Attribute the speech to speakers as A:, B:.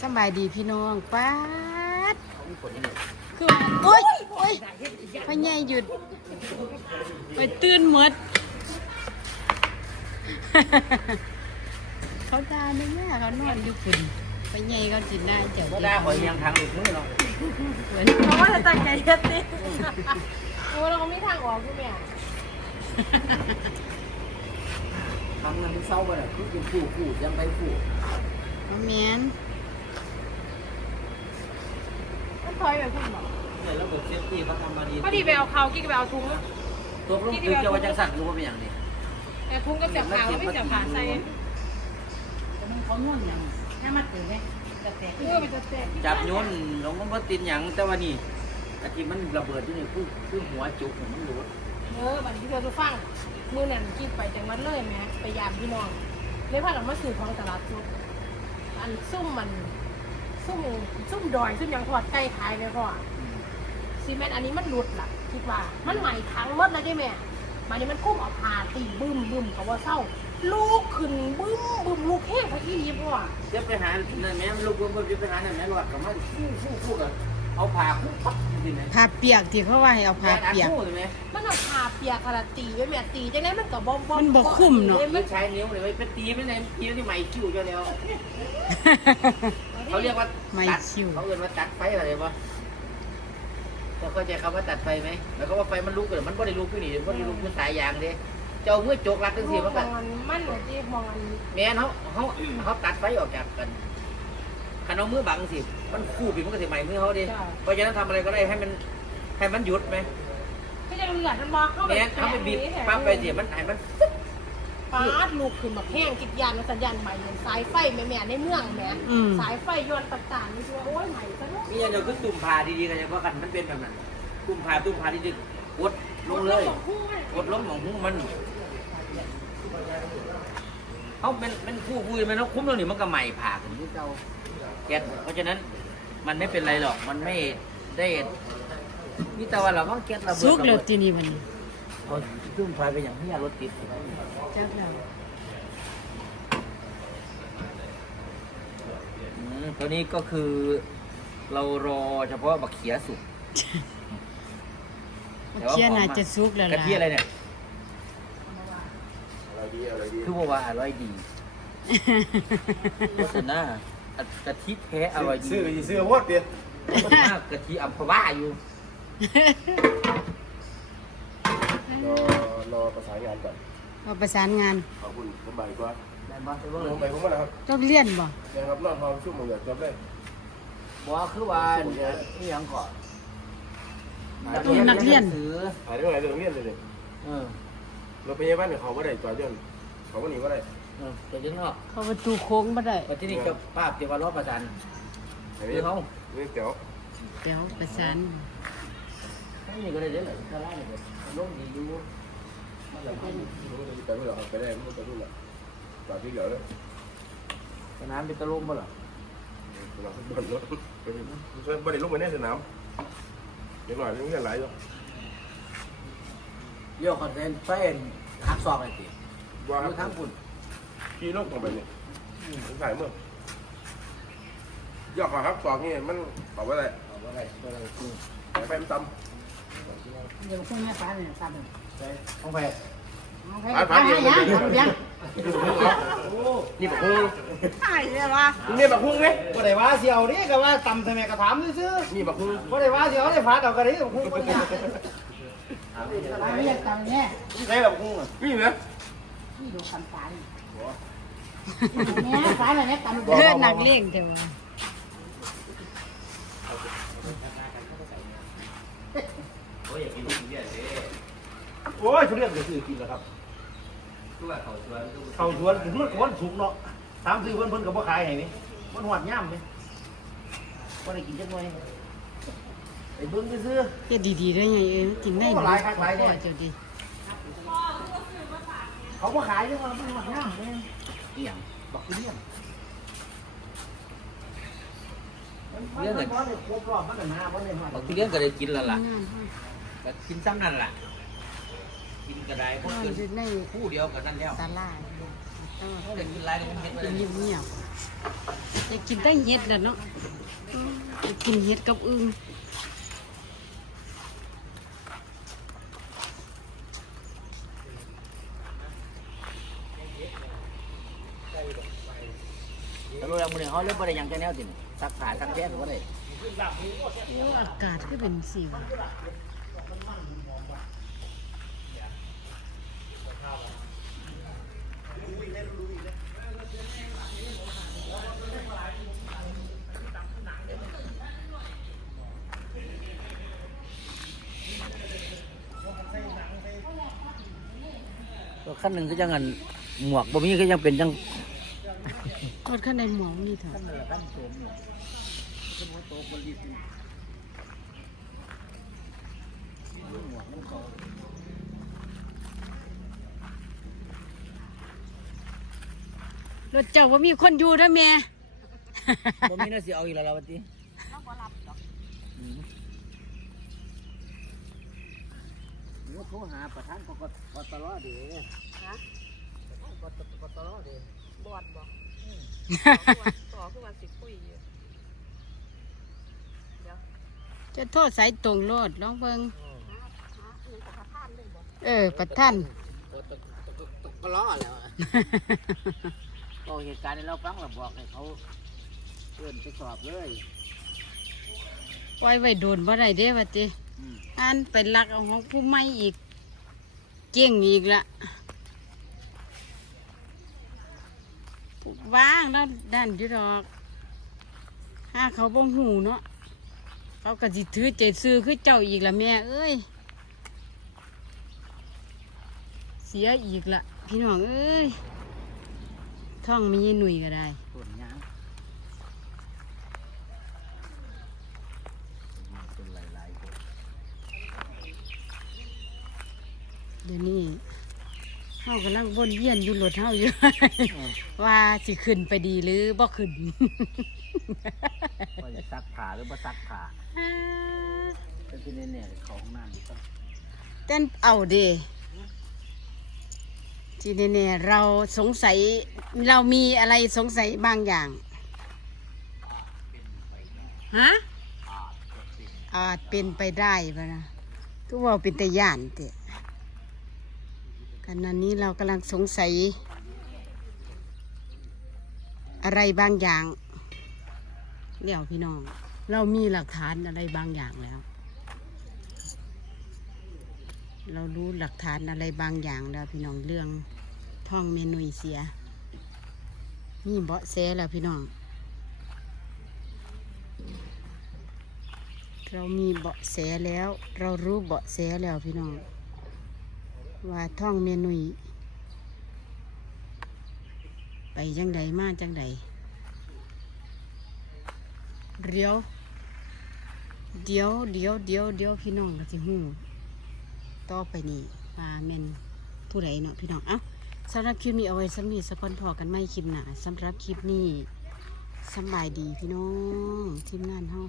A: สำบายดีพี่น้องป้าดคือว่าโอ๊ยโอ๊ยพ่อใหญ่หยุด ไปตื่นหมด เขาด่าในแม่เขานอนอยู่ฝุ่นพ่อใหญ่เขาจินได้เจ้า
B: ก็ได้หอยยังทางอีกมือเนาะ
A: เหมือน
C: เพราะว่าจะตั้งใจเฮ็ดติโอ้เราก็ไม่ทางออกคุณแม่
B: ทำเงินเศร้าไปเลยคือกินผู้ผู้ยังไปผู้
A: บ่แม่น
C: มัน ถอยไปคุณบอก
B: เนี่ยแล้วบบเซฟตี้เขาทำมาดี
C: พอดีไปเอาเขากิ๊กไปเอาถุง
B: ตัวลูกคือจะว่าจังสัตว์รู้ว่าเป็นอย่างนี้
C: แต่ถุงก็เสียบขาแล้วไม่เสียบขาใส่
D: เขาง่วงอย่างถ้ามาตื่นเลยจะแตก
C: เออมันจะแตก
B: จับโยนลงมันว่าติดหยังแต่ว่านี่ตะกี้มันระเบิดที่นี่คือคือหัวจุกมันรู้
C: เออบัดนี้เธอจะฟังมือนั่นกิ๊กไปจังหวัดเลยแม่ไปยามพี่น้องเลยพากันมาซื้อของตลาดสดอันซุ่มมัน ซุ่มซุ่มดอยซุ่มหยังทอดไก่ขายเลยพ่อซีเมนต์อันนี้มันหลุดล่ะ คิดว่า มันใหม่ทั้งหมดแล้วได้แม่มานี่มันคุ้มเอาผ่าตีบึ้มบึ้มเขาว่าเศร้า ลูกขึ้นบึ้มบึ้มลูกแห้งพระอีนีพ่อ
B: จะไปหานั่นแม่ลูกเพิ่มจะไปหานั่นแม่รอดกับมันคู่คู่คู่กันเอาผ่าคู่ปั๊บจริงไหม
A: ผ้าเปียกที่เขาว่าให้เอาผ้าเปียก
B: คู่ใช่ไหม
C: มันเอาผ่าเปียกขนาดตีไว้แม่ตีจังได๋มันก็บ่บ่
A: มันบ่คุ้มเนอะ
C: มั
B: มันนใช้นิ้วเลยไปตีไม่ได้ตีที่ไหมคิ้วจะแล้ว เขาเรียกว่า
A: ไม่
B: ตัด
A: คิว
B: เขาเรียกว่าตัดไฟอะไรวะเราเข้าใจคำว่าตัดไฟไหมแล้วก็ว่าไฟมันลุกเลยมันไม่ได้ลุกขึ้นนี่มันได้ลุกขึ้นสายยางเด้เจ้าเมื่อโจกรักทั้งสี่มันก็
C: มันมันเหมือนที่มองอัน
B: แม่นเขาเขาเขาตัดไฟออกจากกันคันเอามือบังสิ มันคู่ปีมันก็สิใหม่มือเขาดิ เพราะฉะนั้นทำอะไรก็ได้ให้มันให้มันหยุดไหม
C: ก็จะเลือดมันบ่เข้าไป
B: แม่นเขาไปบีบปั๊บไปสิมันให้มัน
C: ปาดลูกขึ้นแบบแห้งกิดยานสัญญาณใหม่เหมือนสายไฟแม่ๆในเมืองแม่
A: อืม
C: สายไฟย้อนต่างๆนี่คือว่าโอ้ยใหม่ซะเนาะ
B: มีอย่างเดียวคือตุ่มผ่าดีๆกันอย่างว่ากันมันเป็นแบบนั้นตุ่มผ่าตุ่มผ่าดีๆกดลงเลยกดล้มของหูมันเขาเป็นเป็นผู้พูดมันแล้วคุ้มแล้วนี่มันก็ใหม่ผ่าถึงที่เจ้าแก๊สเพราะฉะนั้นมันไม่เป็นไรหรอกมันไม่ได้นี่แต่ว่าเราต้องแก๊สระเบิด
A: สุกแล้วทีนี้มัน
B: เขา ซุ่มพายไปอย่างที่รถติด
A: จักแล้ว
B: อืมตัวนี้ก็คือเรารอเฉพาะบักเขียสุก
A: เคียน่าจะสุกแล้ว
B: กะ
A: ล่ะ
B: ทิอะไรเนี่ยคือบอกว่าอร่อยดีโฆษณากะทิแท้อร่อยดี
E: ซื้อก็สิซื้อหมดเดียว
B: มากกะทิอัมพวาอยู่
E: รอรอประสานงานก่อน
A: เอาประสานงาน
E: ขอบคุณสบายกว่า
B: แม่นบ่ไปเบิ่ง
E: ลงไปผมว่านะครับ
A: เจ้าเลี้ยนบ่
E: ยังครับนอนทองชุ่มหมดเลยจบเลย
B: บ่คือว่านี่หยังก่อน
A: ตู้นักเรียน
B: สือ
E: หายเรื่องอะไรเรื่องเรียนเลยเนี่ย
B: เออ
E: รถพยาบาลเนี่ยเขาก็ได้จอดยนต์เขาก็หนีก็ได้
B: เออตัวยังนอก
A: เขาประตูโค้งบ่ได้
B: ปัจจุบันจะภาพเทวารอบประจัน
E: อัน
B: คื
E: นี้
B: อเขา
E: นี่เดี๋ยว
A: เดี๋ยวประสาน
B: ทั้ง นี้ก็ได้เด้อถ้าล่าเนี่ยลงดีอยู่มันละมัน
E: ไปไม่หรอกไปได้ไม่ไปนู่นหรอกจอดที่เหลือเลย
B: สนามเป็นตะลุมบ่ล่ะ
E: เราบนรถไปไม่ได้ลงไปในสนามเดี๋ยวหน่อยเรื่องเรียนหลอยู่
B: เยี่ยวคอนเทนเป็นทักซอกไอ้ติ
E: ว่า
B: อยู่ทั้งปุ่น
E: ขี่รถลงไปนี่ยผมถ่ายเมื่อยอดขอครับสองนี่มันขอว่าอะไร
B: เอาบ่ได้บ่ได้คือ
E: ไปมันต
D: เดี๋ยวคุณแม่ฟ้าเนี่ยตาเดิน
B: ของแพ้ำ
E: ร้านพักเดียวเลย
D: ยัง
E: นี่บอกคุ้ง
D: ไอ้เนี่ยวะ
E: นี่บอกคุ้งไหม
F: บ่ได้ว่าเสียวนี่ก็ว่าตำทำไมก็ถามซื่อ
E: นี่บอกคุ้ง
F: ๆบ่ได้ว่าเสียวได้ฟาดเอากระดิ่งพูดบ่ได้
D: ไม่อยากตำเนี่ย
E: ใช่บอกคุ้งอะนี่นะ
D: นี่ดูคำฟ้านี่เนี่ยฟ้าแบบนี้ตำ
A: เพื่อนนักเลี้ยงเถอะ ว่า
F: โอ้ยทุเรียนก็ซื้อกินแล้วครับ
B: คือว่าเขาชวน
F: เข้าสวนถึงมันควรสุกเนาะถามซื้อเพิ่นเพิ่นก็บ่ขายให้นี่มันหวดย่ำนี่บ่ได้กินจักหน่อยไอ้เบิ่งซื่อ
A: เฮ็ดดีๆเด้อไงเอ้ยจริงได้
F: โอ้หลายคักหลายแน่
A: เจ้าดี
F: เขาบ่ขายจังว่ามันหวดย่ำนี่
B: อีหยัง
F: บักทุเรียนมัน
B: เรื่อง
F: มั
B: เงิ
F: น
B: น
F: บ่ได้ครบรอบมันก็หนาบ่ได้หวด
B: บางทีเรื่องก็ได้กินแล้วล่ะ
A: งาน
B: ก็กินซ้ำนั่นล่ะกินก็ได้เพ
A: เฮา
B: ราะกิน
A: สิใน
B: คู่เดียวกับนั่นแล้ว
A: ศาลาต้อง
B: เขาได้กินหลายเลยมันเห็นเล
A: กิน
B: ย
A: เงียบอยากกินได้เห็ดแหละเนาะอืมอยากกินเห็ดกับอึ่ง
B: แล้วรู้แล้วมื้อนี้เขาเริ่มบ่ได้หยังแค่แนวติซักผ้าซักแท้ก็บ่ได้
A: โอ้อากาศก็เป็นสิวะ
B: ก็ขั้นหนึงก็ยังอันหมวกบ่มีก็ยังเป็นจัง
A: ทอดข้างในหมองนี่เถอะ
B: ขั้นโสมหมวกขึ้นหัวโตคนรีบ
A: รถเจ้าว่ามีคนอยู่ด้วยแม่
B: บ่มีน่าสิเอาอีกแล้วล่ะบัดนี้อืม เดี๋ยวโทรหาประธานกกกตลเด้ฮะกตกตลเด้
C: บอดบอกต่อคือวันสิคุยอยู่
A: จะโทษสายตรงโลดลองเบิงเออ ประท่าน
B: กตกล้อแล้วก็เหตุการณ์ที่เราฟังเราบอกให้เขาเพื่อนไปสอบเลย
A: ปล่อยไว้โดนบ่ได้เด้ว่าติ
B: อืม
A: อันไปลักเอาของผู้ไม่อีก เก่งอีกละว่างแล้วด้านอยู่ดอกถ้าเขาบ่หูเนาะเขาก็สิถือใจซื้อคือเจ้าอีกละแม่เอ้ยเสียอีกละพี่น้องเอ้ยท่องมีหนุ่ยก็ได้
B: ส่วนยางเป็นหลายๆคน
A: เดี๋ยวนี้เฮากำลังวนเวียนอยู่รถเฮาอยู่ ว่าสิขึ้นไปดีหรือบ่ขึ้น
B: ว่าจะซักผ้าหรือบ่ซักผ้าแต่ที่แน่ๆเขาห้องน้ำอยู่ต้อง
A: เต้นเอาเดที่แน่ๆเราสงสัยเรามีอะไรสงสัยบางอย่างฮะอาจเป็นไปได้ปะนะทุกว่าเป็นตะย่านเตะข ณะนี้เรากำลังสงสัย อะไรบางอย่างเดี๋ยวพี่น้อง เรามีหลักฐานอะไรบางอย่างแล้ว เรารู้หลักฐานอะไรบางอย่างแล้วพี่น้องเรื่องท่องเมนูเสียมีเบาะแสแล้วพี่น้อง เรามีเบาะแสแล้ว เรารู้เบาะแสแล้วพี่น้อง ว่าท่องเมนูไปจังใดมาจังใดเดี๋ยว เดี๋ยวเดี๋ยวเดี๋ยวเดี๋ยวพี่น้องก็สิหูต่อไปนี่ว่าแม่นผู้ใดเนาะพี่น้องเอ้าสำหรับคลิปนี้เอาไว้สำนีสกอนพอกันไม่คลิปหนาสำหรับคลิปนี้สบายดีพี่น้องทีมงานเฮา